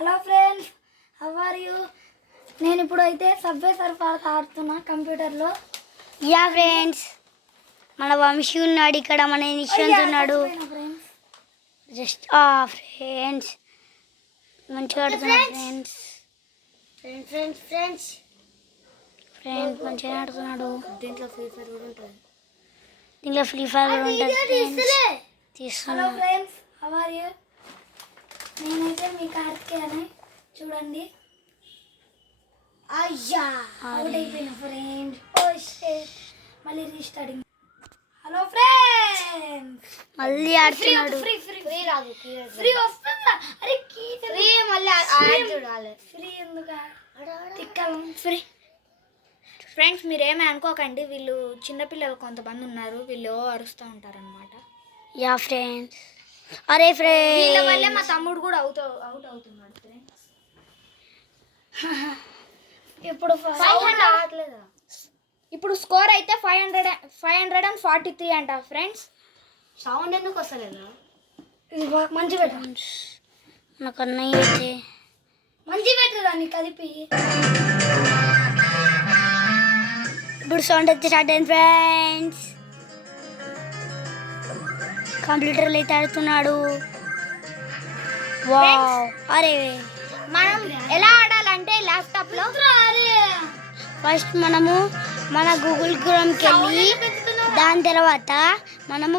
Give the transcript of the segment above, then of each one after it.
Hello friends, how are you? నేను ఇప్పుడైతే subway surfer ఆడుతున్నా కంప్యూటర్లో. యా ఫ్రెండ్స్, మన వంశీ ఉన్నాడు ఇక్కడ, మన నిశాంత్ ఉన్నాడు. జస్ట్ ఫ్రెండ్స్ మంచిగా ఆడుతున్నారు ఫ్రెండ్స్. ఫ్రెండ్స్ మంచిగా ఆడుతున్నాడు. దీంట్లో ఫ్రీ ఫైర్ కూడా ఉంటుంది. Hello friends, how are you? నేనైతే మీ కార్తికేయని చూడండి. అయ్యా అవుట్ అయిపోయిన ఫ్రెండ్. ఓ షిట్, మళ్ళీ రీస్టార్టింగ్. హలో ఫ్రెండ్స్, మళ్ళీ ఆడుతున్నాడు. ఫ్రీ రాదు, ఫ్రీ వస్తుందా? అరే ఫ్రీ మళ్ళీ చూడాలి. ఫ్రీ ఎందుకు తిక్కలం ఫ్రీ? ఫ్రెండ్స్, మీరేమీ అనుకోకండి, వీళ్ళు చిన్నపిల్లలు కొంతమంది ఉన్నారు, వీళ్ళు అరుస్తూ ఉంటారనమాట. యా ఫ్రెండ్స్, అరే ఫ్రెండ్స్, వీళ్ళ వల్లే మా తమ్ముడు కూడా అవుట్ అవుతున్నాడు ఫ్రెండ్స్. ఇప్పుడు ఆడలేదా? ఇప్పుడు స్కోర్ అయితే 543 అంట ఫ్రెండ్స్. సౌండ్ ఎందుకు వస్తలేదా? ఇది మంచి పెట్ట, నాకు అన్నయ్య అయితే మంచి పెట్టదాన్ని కలిపి. ఇప్పుడు సౌండ్ అయితే స్టార్ట్ అయింది ఫ్రెండ్స్. కంప్యూటర్లో అయితే ఆడుతున్నాడు. వావ్, అరే మనం ఎలా ఆడాలంటే ల్యాప్టాప్లో ఫస్ట్ మనము మన గూగుల్ క్రోమ్కి వెళ్ళి దాని తర్వాత మనము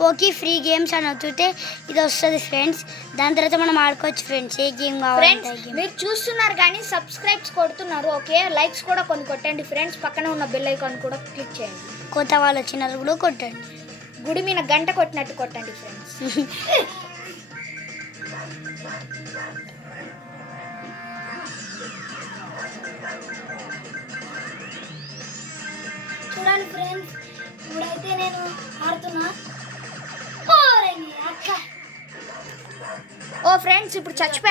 పోకీ ఫ్రీ గేమ్స్ అని వస్తుంటే ఇది వస్తుంది ఫ్రెండ్స్. దాని తర్వాత మనం ఆడుకోవచ్చు ఫ్రెండ్స్, ఏ గేమ్ కావాలంటే మీరు చూస్తున్నారు కానీ సబ్స్క్రైబ్స్ కొడుతున్నారు, ఓకే. లైక్స్ కూడా కొన్ని కొట్టండి ఫ్రెండ్స్. పక్కన ఉన్న బెల్ ఐకాన్ కూడా క్లిక్ చేయండి. కొత్త వాళ్ళు వచ్చినారు కూడా కొట్టండి. గుడి మీద గంట కొట్టినట్టు కొట్టండి ఫ్రెండ్స్. చూడండి ఫ్రెండ్స్, ఇప్పుడైతే నేను ఆడుతున్నా. ఓ ఫ్రెండ్స్, ఇప్పుడు చచ్చిపోయి